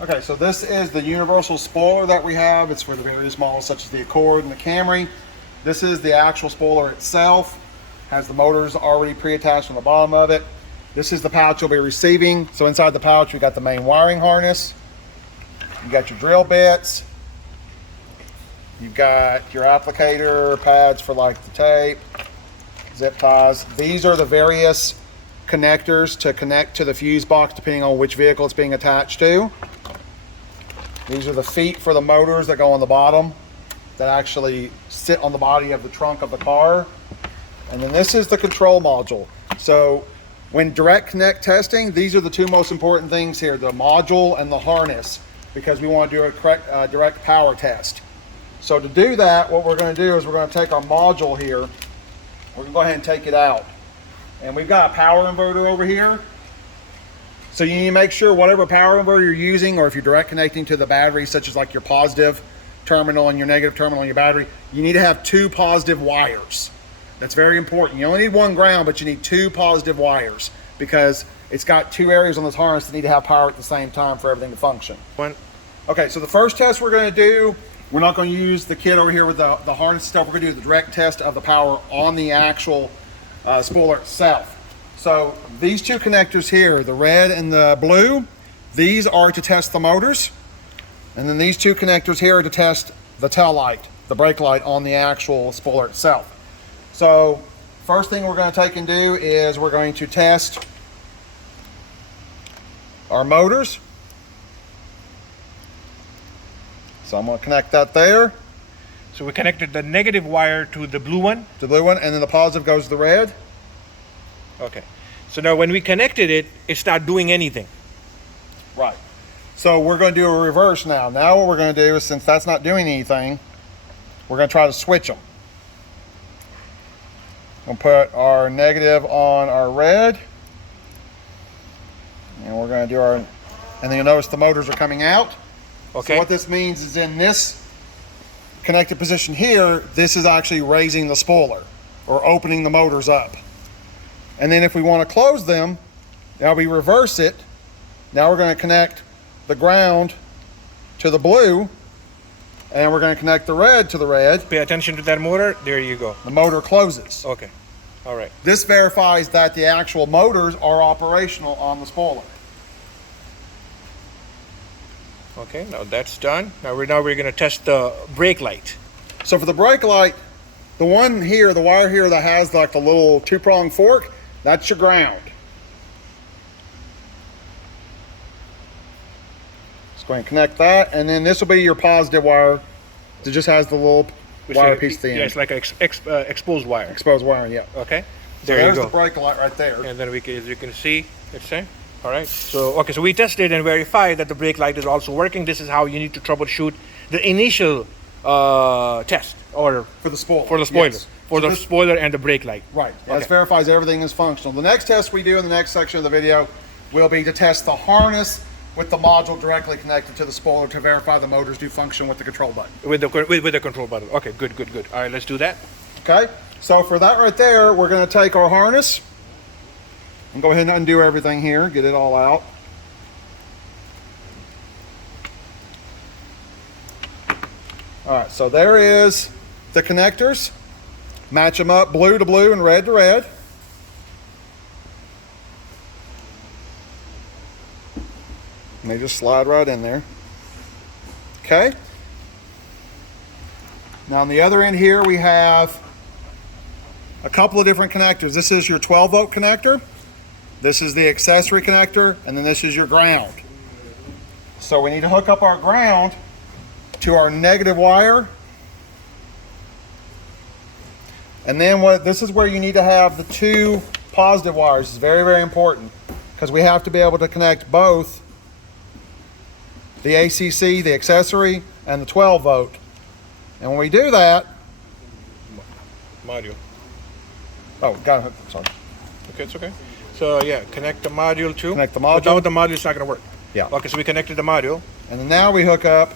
Okay, so this is the universal spoiler that we have. It's for the various models such as the Accord and the Camry. This is the actual spoiler itself. Has the motors already pre-attached on the bottom of it. This is the pouch you'll be receiving. So inside the pouch, you got the main wiring harness. You got your drill bits. You've got your applicator pads for like the tape, zip ties. These are the various connectors to connect to the fuse box depending on which vehicle it's being attached to. These are the feet for the motors that go on the bottom that actually sit on the body of the trunk of the car. And then this is the control module. So when direct connect testing, these are the two most important things here, the module and the harness, because we want to do a correct direct power test. So to do that, what we're going to do is we're going to take our module here. We're going to go ahead and take it out. And we've got a power inverter over here. So you need to make sure whatever power inverter you're using, or if you're direct connecting to the battery, such as like your positive terminal and your negative terminal on your battery, you need to have two positive wires. That's very important. You only need one ground, but you need two positive wires because it's got two areas on this harness that need to have power at the same time for everything to function. Okay, so the first test we're going to do, we're not going to use the kit over here with the harness stuff. We're going to do the direct test of the power on the actual spoiler itself. So these two connectors here, the red and the blue, these are to test the motors. And then these two connectors here are to test the tail light, the brake light on the actual spoiler itself. So first thing we're going to take and do is we're going to test our motors. So I'm going to connect that there. So we connected the negative wire to the blue one? The blue one, and then the positive goes to the red. Okay. So now when we connected it, it's not doing anything. Right. So we're going to do a reverse now. Now what we're going to do is, since that's not doing anything, we're going to try to switch them. We'll put our negative on our red. And we're going to do our, and then you'll notice the motors are coming out. Okay. So what this means is in this connected position here, this is actually raising the spoiler or opening the motors up. And then if we want to close them, now we reverse it. Now we're going to connect the ground to the blue, and we're going to connect the red to the red. Pay attention to that motor. There you go. The motor closes. Okay. All right. This verifies that the actual motors are operational on the spoiler. Okay, now that's done. Now we're going to test the brake light. So for the brake light, the one here, the wire here that has like the little two-prong fork, that's your ground. Just go ahead and connect that, and then this will be your positive wire that just has the little wire piece at the end. Yeah, it's like an exposed wire. Exposed wiring, yeah. Okay, So there you there's go. the brake light right there. And then we can, as you can see, it's saying. All right. So okay, so we tested and verified that the brake light is also working. This is how you need to troubleshoot the initial test or For the spoiler. for the spoiler, Yes. for So the this- spoiler and the brake light. Right. Okay. This verifies everything is functional. The next test we do in the next section of the video will be to test the harness with the module directly connected to the spoiler to verify the motors do function with the control button. With the control button. Okay, good. All right, let's do that. Okay? So for that right there, we're going to take our harness and go ahead and undo everything here, get it all out. All right, so there is the connectors. Match them up blue to blue and red to red. And they just slide right in there. Okay. Now on the other end here we have a couple of different connectors. This is your 12 volt connector. This is the accessory connector, and then this is your ground. So we need to hook up our ground to our negative wire. And then this is where you need to have the two positive wires. It's very, very important because we have to be able to connect both the ACC, the accessory, and the 12 volt. And when we do that, Module. oh, got it. Sorry. Okay, it's okay. So yeah, connect the module too. Connect the module. Without the module, it's not going to work. Yeah. Okay, so we connected the module. And then now we hook up.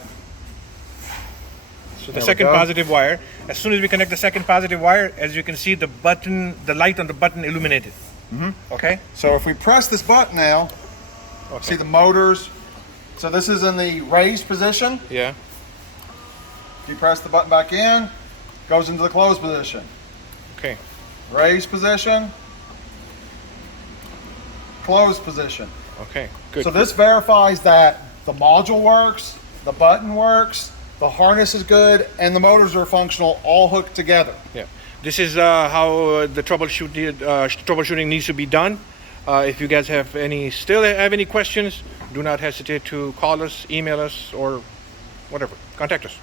So the There we second go. positive wire. As soon as we connect the second positive wire, as you can see, the button, the light on the button illuminated. Mm-hmm. Okay. So if we press this button now, Okay. see the motors So this is in the raised position. Yeah. If you press the button back in, goes into the closed position. Okay. Raised position, closed position. Okay. Good. So this verifies that the module works, the button works, the harness is good, and the motors are functional, all hooked together. Yeah. This is how the troubleshooting needs to be done. If you guys still have any questions, do not hesitate to call us, email us, or whatever. Contact us.